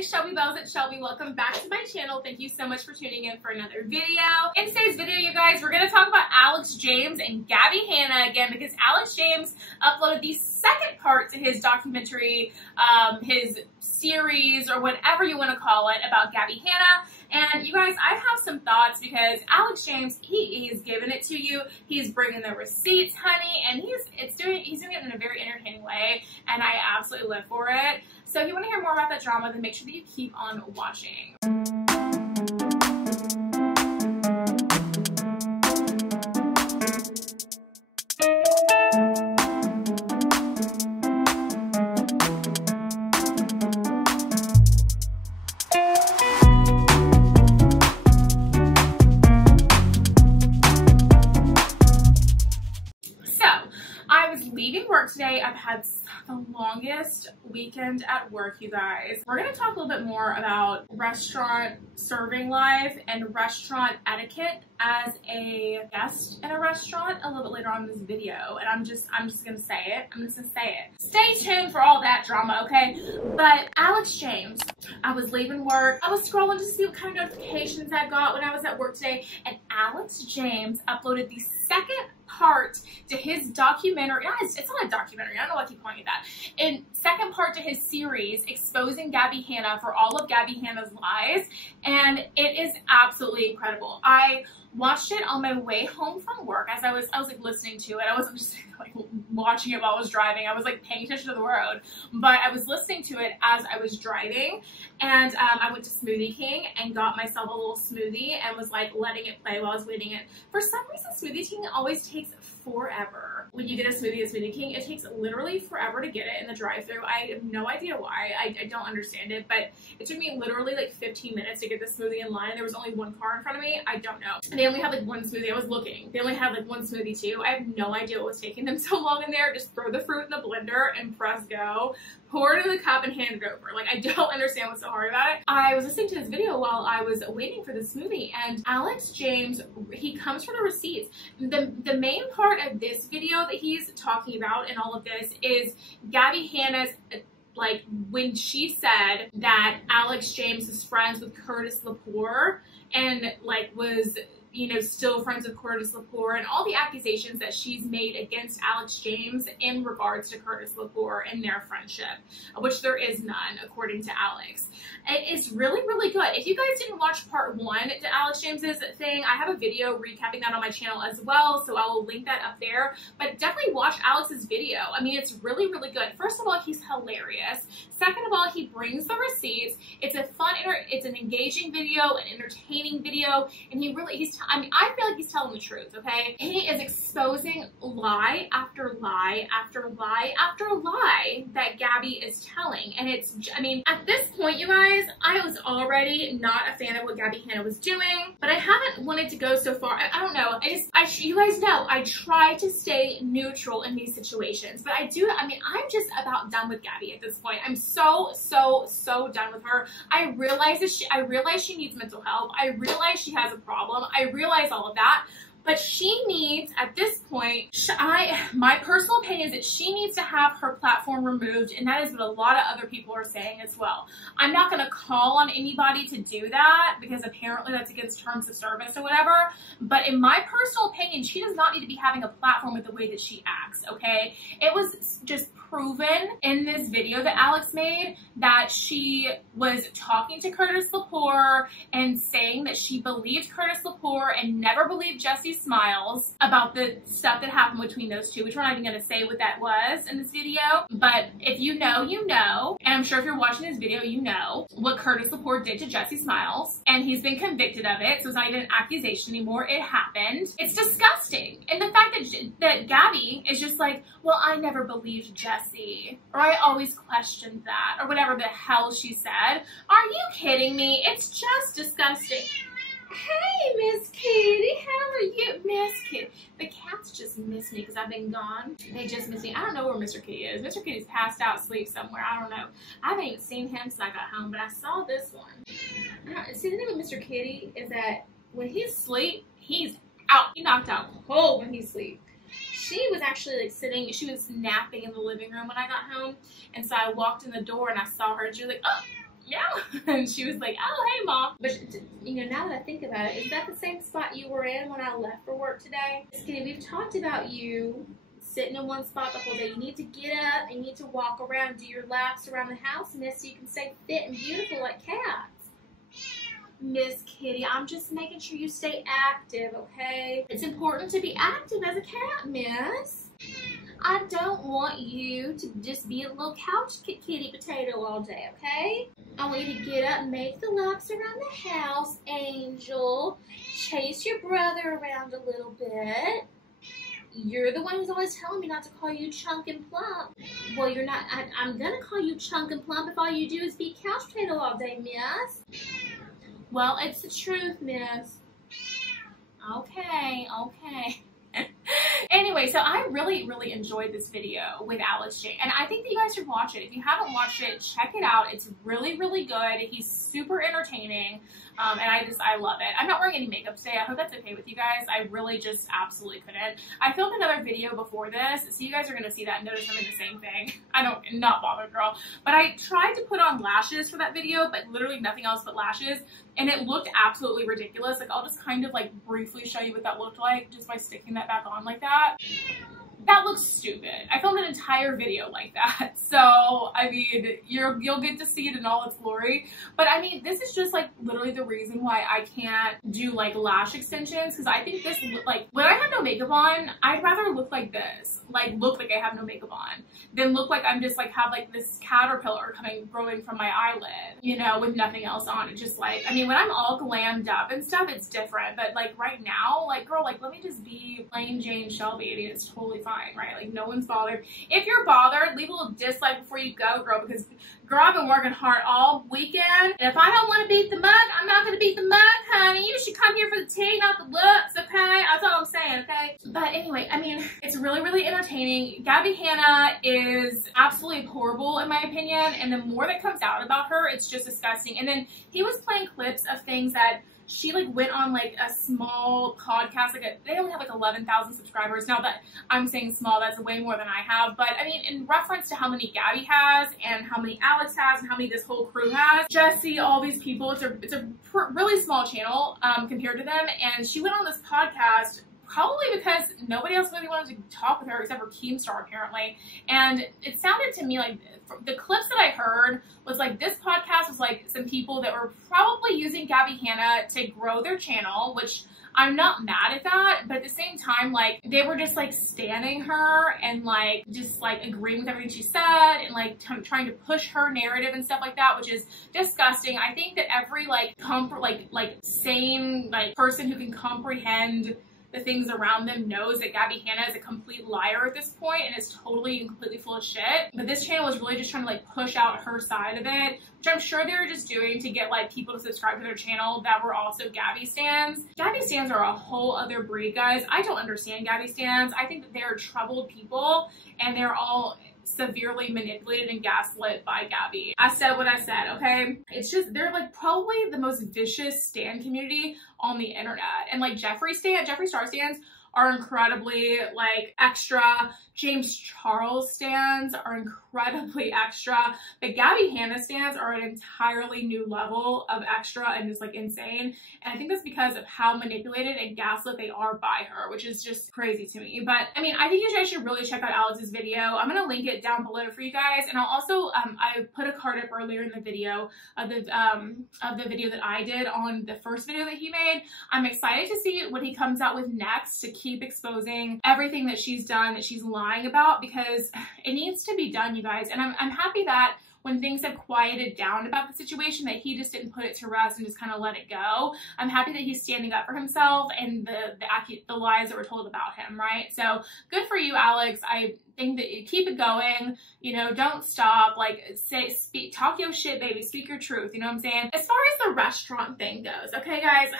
Hey Shelby Bells at Shelby, welcome back to my channel. Thank you so much for tuning in for another video. In today's video, you guys, we're going to talk about Alex James and Gabbie Hannas again because Alex James uploaded the second part to his documentary, his series, or whatever you want to call it, about Gabbie Hannas. And you guys, I have some thoughts because Alex James, he is giving it to you. He's bringing the receipts, honey, and he's doing it in a very entertaining way, and I absolutely live for it. So if you want to hear more about that drama, then make sure that you keep on watching. Leaving work today, I've had the longest weekend at work, you guys. We're going to talk a little bit more about restaurant serving life and restaurant etiquette as a guest in a restaurant a little bit later on in this video. And I'm just going to say it. I'm just going to say it. Stay tuned for all that drama, okay? But Alex James, I was leaving work. I was scrolling to see what kind of notifications I got when I was at work today. And Alex James uploaded the second part to his documentary. It's not a documentary. I don't know why I keep calling it that. And second part to his series exposing Gabbie Hannas for all of Gabbie Hannas' lies. And it is absolutely incredible. I watched it on my way home from work as I was like listening to it. I wasn't just like watching it while I was driving. I was like paying attention to the road, but I was listening to it as I was driving. And I went to Smoothie King and got myself a little smoothie and was like letting it play while I was waiting it. For some reason, Smoothie King always takes forever. When you get a smoothie at Smoothie King, it takes literally forever to get it in the drive-thru. I have no idea why. I don't understand it, but it took me literally like 15 minutes to get the smoothie in line. There was only one car in front of me. I don't know. And they only had like one smoothie. I was looking. They only had like one smoothie too. I have no idea what was taking them so long in there. Just throw the fruit in the blender and press go. Pour it in the cup and hand it over. Like, I don't understand what's so hard about it. I was listening to this video while I was waiting for the smoothie, and Alex James, he comes for the receipts. The main part of this video that he's talking about in all of this is Gabbie Hannas, like, when she said that Alex James is friends with Curtis Lepore and, like, was, you know, still friends with Curtis Lepore, and all the accusations that she's made against Alex James in regards to Curtis Lepore and their friendship, which there is none, according to Alex. It is really, really good. If you guys didn't watch part one to Alex James's thing, I have a video recapping that on my channel as well, so I will link that up there. But definitely watch Alex's video. I mean, it's really, really good. First of all, he's hilarious. Second of all, he brings the receipts. It's a fun, it's an engaging video, an entertaining video, and I mean, I feel like he's telling the truth, okay? He is exposing lie after lie after lie after lie that Gabbie is telling. And it's, I mean, at this point, you guys, I was already not a fan of what Gabbie Hannas was doing, but I haven't wanted to go so far. I don't know. You guys know, I try to stay neutral in these situations, but I'm just about done with Gabbie at this point. I'm so done with her. I realize she needs mental help. I realize she has a problem. I realize all of that. But she needs, at this point, my personal opinion is that she needs to have her platform removed, and that is what a lot of other people are saying as well. I'm not going to call on anybody to do that, because apparently that's against terms of service or whatever, but in my personal opinion, she does not need to be having a platform with the way that she acts, okay? It was just proven in this video that Alex made that she was talking to Curtis Lepore and saying that she believed Curtis Lepore and never believed Jessi Smiles about the stuff that happened between those two, which we're not even going to say what that was in this video. But if you know, you know. And I'm sure if you're watching this video, you know what Curtis Lepore did to Jessi Smiles. And he's been convicted of it, so it's not even an accusation anymore. It happened. It's disgusting. And the fact that Gabbie is just like, well, I never believed Jessi, or I always questioned that, or whatever the hell she said. Are you kidding me? It's just disgusting. Hey, Miss Kitty, how are you? Miss Kitty. The cats just miss me because I've been gone. They just miss me. I don't know where Mr. Kitty is. Mr. Kitty's passed out, asleep somewhere. I don't know. I haven't even seen him since I got home, but I saw this one. See, the thing with Mr. Kitty is that when he's asleep, he's out. He knocked out cold when he's asleep. She was actually like sitting, she was napping in the living room when I got home. And so I walked in the door and I saw her and she was like, oh, yeah. And she was like, oh, hey, Mom. But, you know, now that I think about it, is that the same spot you were in when I left for work today? Skinny, we've talked about you sitting in one spot the whole day. You need to get up, you need to walk around, do your laps around the house, miss, so you can stay fit and beautiful like cats. Miss Kitty, I'm just making sure you stay active, okay? It's important to be active as a cat, miss. I don't want you to just be a little couch kitty potato all day, okay? I want you to get up and make the laps around the house, Angel. Chase your brother around a little bit. You're the one who's always telling me not to call you chunk and plump. Well, you're not. I'm gonna call you chunk and plump if all you do is be couch potato all day, miss. Well, it's the truth, miss. Okay, okay. Anyway, so I really enjoyed this video with Alex J, and I think that you guys should watch it. If you haven't watched it, check it out. It's really good. He's super entertaining, and I love it. I'm not wearing any makeup today. I hope that's okay with you guys. I really just absolutely couldn't. I filmed another video before this, so you guys are gonna see that and notice I'm in the same thing. Not bothered, girl. But I tried to put on lashes for that video, but literally nothing else but lashes, and it looked absolutely ridiculous. Like, I'll just kind of like briefly show you what that looked like just by sticking that back on like that. That looks stupid. I filmed an entire video like that. So, I mean, you'll get to see it in all its glory. But I mean, this is just like literally the reason why I can't do like lash extensions. Because I think this, like, when I have no makeup on, I'd rather look like this. Like, look like I have no makeup on. Than look like I'm just like, have like this caterpillar growing from my eyelid. You know, with nothing else on. It's just like, I mean, when I'm all glammed up and stuff, it's different. But like right now, like, girl, like, let me just be plain Jane Shelby. I mean, it's totally fine, right? Like, no one's bothered. If you're bothered, leave a little dislike before you go, girl, because girl, I've been working hard all weekend, and if I don't want to beat the mug, I'm not going to beat the mug, honey. You should come here for the tea, not the looks, okay? That's all I'm saying, okay? But anyway, I mean, it's really entertaining. Gabbie Hannas is absolutely horrible, in my opinion, and the more that comes out about her, it's just disgusting. And then he was playing clips of things that she like went on like a small podcast, they only have like 11,000 subscribers. Now that I'm saying small, that's way more than I have. But I mean, in reference to how many Gabbie has and how many Alex has and how many this whole crew has, Jessi, all these people, it's a really small channel compared to them. And she went on this podcast probably because nobody else really wanted to talk with her except for Keemstar apparently. And it sounded to me like the clips that I heard was like this podcast was like some people that were probably using Gabbie Hannas to grow their channel, which I'm not mad at that, but at the same time, like, they were just like standing her and like just like agreeing with everything she said and like trying to push her narrative and stuff like that, which is disgusting. I think that every like sane like person who can comprehend the things around them knows that Gabbie Hannas is a complete liar at this point and is totally and completely full of shit. But this channel was really just trying to like push out her side of it, which I'm sure they were just doing to get like people to subscribe to their channel that were also Gabbie stans. Gabbie stans are a whole other breed, guys. I don't understand Gabbie stans. I think that they're troubled people and they're all severely manipulated and gaslit by Gabbie. I said what I said, okay? It's just, they're like probably the most vicious stan community on the internet. And like Jeffree Star stans are incredibly like extra. James Charles stans are incredibly extra. But Gabbie Hannas stans are an entirely new level of extra and just like insane. And I think that's because of how manipulated and gaslit they are by her, which is just crazy to me. But I mean, I think you guys should really check out Alex's video. I'm gonna link it down below for you guys. And I'll also, I put a card up earlier in the video of the video that I did on the first video that he made. I'm excited to see what he comes out with next to keep exposing everything that she's done, that she's lying about, because it needs to be done, you guys. And I'm happy that when things have quieted down about the situation, that he just didn't put it to rest and just kind of let it go. I'm happy that he's standing up for himself and the lies that were told about him, right? So good for you, Alex. I think that you keep it going, you know, don't stop, like talk your shit, baby, speak your truth, you know what I'm saying? As far as the restaurant thing goes, okay, guys,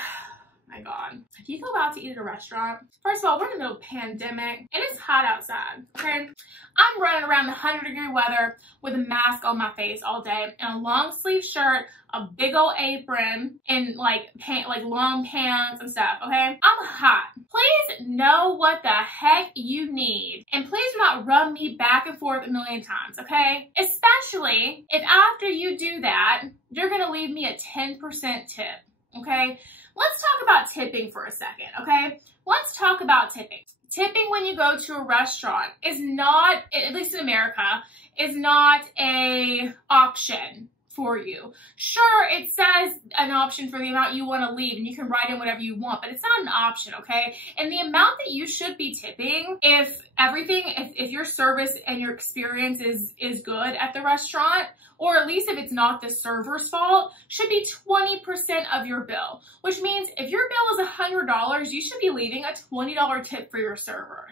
my God. If you go out to eat at a restaurant, first of all, we're in the middle of a pandemic and it's hot outside, okay? I'm running around the 100-degree weather with a mask on my face all day and a long sleeve shirt, a big old apron, and like long pants and stuff, okay? I'm hot. Please know what the heck you need. And please do not rub me back and forth a million times, okay? Especially if after you do that, you're gonna leave me a 10% tip, okay? Let's talk about tipping for a second, okay? Let's talk about tipping. Tipping when you go to a restaurant is not, at least in America, is not a option for you. Sure, it says an option for the amount you want to leave and you can write in whatever you want, but it's not an option, okay? And the amount that you should be tipping, if your service and your experience is good at the restaurant, or at least if it's not the server's fault, should be 20% of your bill, which means if your bill is $100, you should be leaving a $20 tip for your server.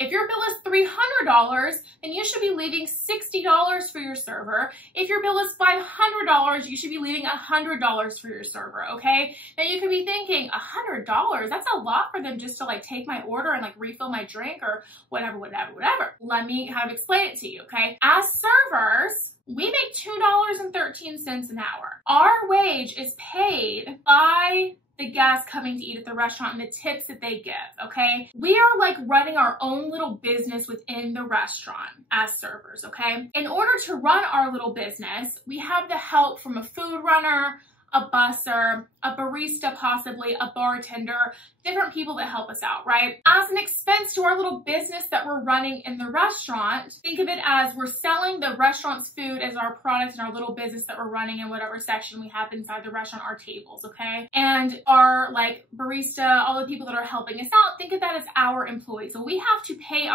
If your bill is $300, then you should be leaving $60 for your server. If your bill is $500, you should be leaving $100 for your server, okay? Now you could be thinking, $100? That's a lot for them just to like take my order and like refill my drink or whatever. Let me kind of explain it to you, okay? As servers, we make $2.13 an hour. Our wage is paid by the guests coming to eat at the restaurant and the tips that they give, okay? We are like running our own little business within the restaurant as servers, okay? In order to run our little business, we have the help from a food runner, a busser, a barista possibly, a bartender, different people that help us out, right? As an expense to our little business that we're running in the restaurant, think of it as we're selling the restaurant's food as our product in our little business that we're running in whatever section we have inside the restaurant, our tables, okay? And our like barista, all the people that are helping us out, think of that as our employees. So we have to pay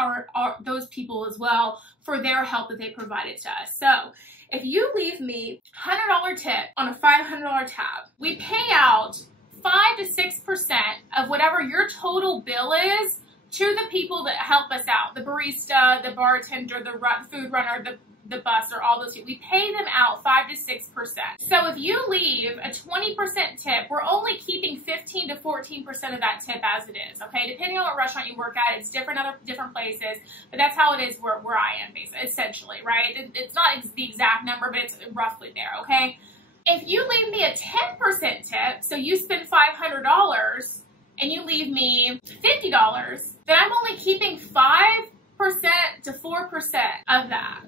those people as well for their help that they provided to us. So if you leave me $100 tip on a $500 tab, we pay out 5 to 6% of whatever your total bill is to the people that help us out. The barista, the bartender, the food runner, the busser, all those people. We pay them out 5 to 6%. So if you leave a 20% tip, we're only keeping 15 to 14% of that tip as it is, okay? Depending on what restaurant you work at, it's different places, but that's how it is where I am, basically, essentially, right? It's not the exact number, but it's roughly there, okay? If you leave me a 10% tip, so you spend $500 and you leave me $50, then I'm only keeping 5% to 4% of that.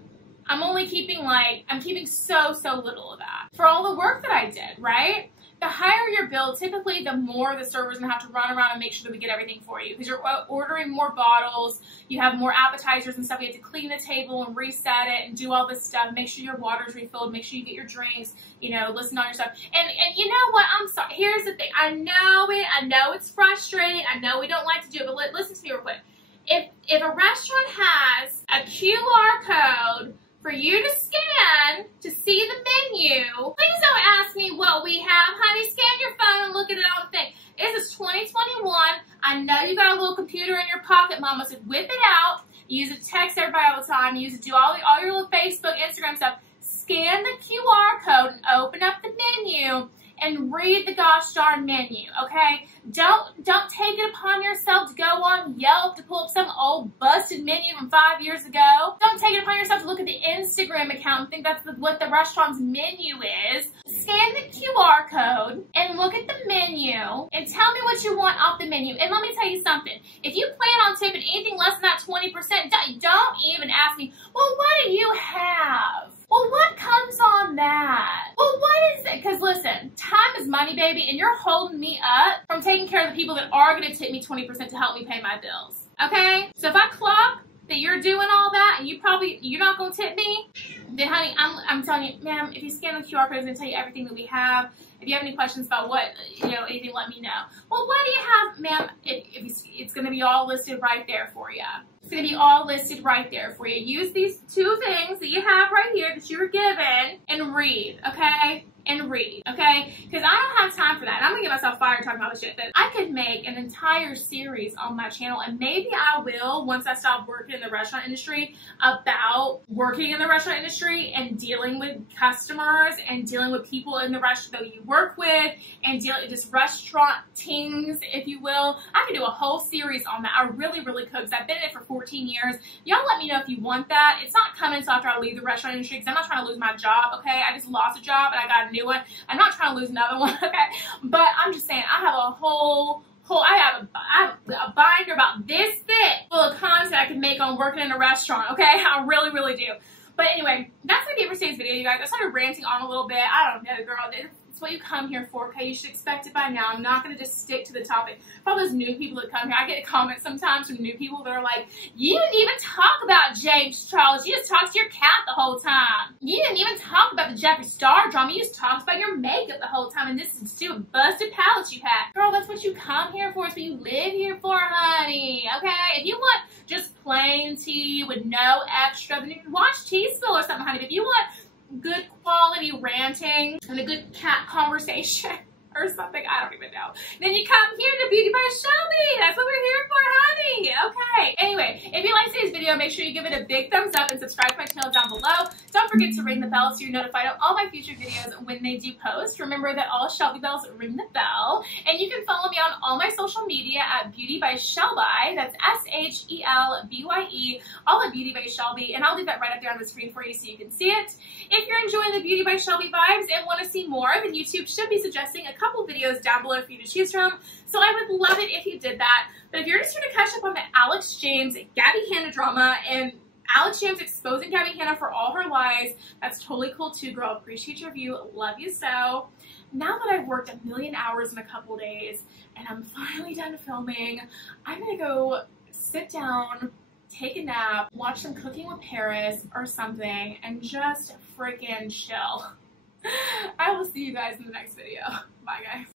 I'm only keeping I'm keeping so little of that for all the work that I did, right? The higher your bill, typically the more the server's gonna have to run around and make sure that we get everything for you because you're ordering more bottles, you have more appetizers and stuff, you have to clean the table and reset it and do all this stuff, make sure your water's refilled, make sure you get your drinks, you know, listen to all your stuff. And you know what, I'm sorry, here's the thing, I know it's frustrating, I know we don't like to do it, but listen to me real quick. If a restaurant has a QR code for you to scan to see the menu, please don't ask me what we have. Honey, scan your phone and look at it on the thing. It is 2021. I know you got a little computer in your pocket, Mama, so whip it out. Use it to text everybody all the time. Use it to do all your little Facebook, Instagram stuff. Scan the QR code and open up the menu and read the gosh darn menu, okay? Don't take it upon yourself to go on Yelp to pull up some old busted menu from 5 years ago. Don't take it upon yourself to look at the Instagram account and think that's what the restaurant's menu is. Scan the QR code and look at the menu and tell me what you want off the menu. And let me tell you something. If you plan on tipping anything less than that 20%, don't even ask me, well, what do you have? Well, what comes on that? Well, what is it? Because listen, time is money, baby, and you're holding me up from taking care of the people that are going to tip me 20% to help me pay my bills. Okay? So if I clock that you're doing all that and you're not going to tip me, then honey, I'm telling you, ma'am, if you scan the QR code, it's going to tell you everything that we have. If you have any questions about anything, let me know. Well, what do you have, ma'am? It's going to be all listed right there for you. It's going to be all listed right there for you. Use these two things that you have right here that you were given and read, okay? And read, okay? Because I don't have time for that. And I'm going to get myself fired talking about this shit. But I could make an entire series on my channel, and maybe I will once I stop working in the restaurant industry about working in the restaurant industry industry and dealing with customers and dealing with people in the restaurant that you work with and dealing just restaurant teams, if you will. I could do a whole series on that. I really could, because I've been in it for 14 years. Y'all let me know if you want that. It's not coming until after I leave the restaurant industry, because I'm not trying to lose my job, okay? I just lost a job and I got a new one. I'm not trying to lose another one, okay? But I'm just saying, I have I have a binder about this thick full of content I can make on working in a restaurant, okay? I really do. But anyway, that's gonna be it for today's video, you guys. I started ranting on a little bit. I don't know, girl. It's what you come here for, okay? You should expect it by now. I'm not gonna just stick to the topic. For all those new people that come here, I get comments sometimes from new people that are like, you didn't even talk about James Charles. You just talked to your cat the whole time. You didn't even talk about the Jeffree Star drama. You just talked about your makeup the whole time and this stupid busted palette you had. Girl, that's what you come here for. It's what you live here for, honey, okay? If you want just plain tea with no extra, then you can watch Tea Spill or something, honey. But if you want good quality ranting and a good cat conversation or something, I don't even know, then you come here to Beauty by Shelby. That's what we're here for, honey. Okay. Anyway, if you like today's video, make sure you give it a big thumbs up and subscribe to my channel down below. Don't forget to ring the bell so you're notified of all my future videos when they do post. Remember that all Shelby bells ring the bell. And you can follow me on all my social media at Beauty by ShelbyE. That's ShelBye, all at Beauty by Shelby. And I'll leave that right up there on the screen for you so you can see it. If you're enjoying the Beauty by Shelby vibes and want to see more, then YouTube should be suggesting a couple videos down below for you to choose from. So I would love it if you did that. But if you're just here to catch up on the Alex James, Gabbie Hanna drama and Alex James exposing Gabbie Hanna for all her lies, that's totally cool too, girl. Appreciate your view. Love you so. Now that I've worked 1,000,000 hours in a couple days and I'm finally done filming, I'm gonna go sit down, take a nap, watch some Cooking with Paris or something, and just freaking chill. I will see you guys in the next video. Bye, guys.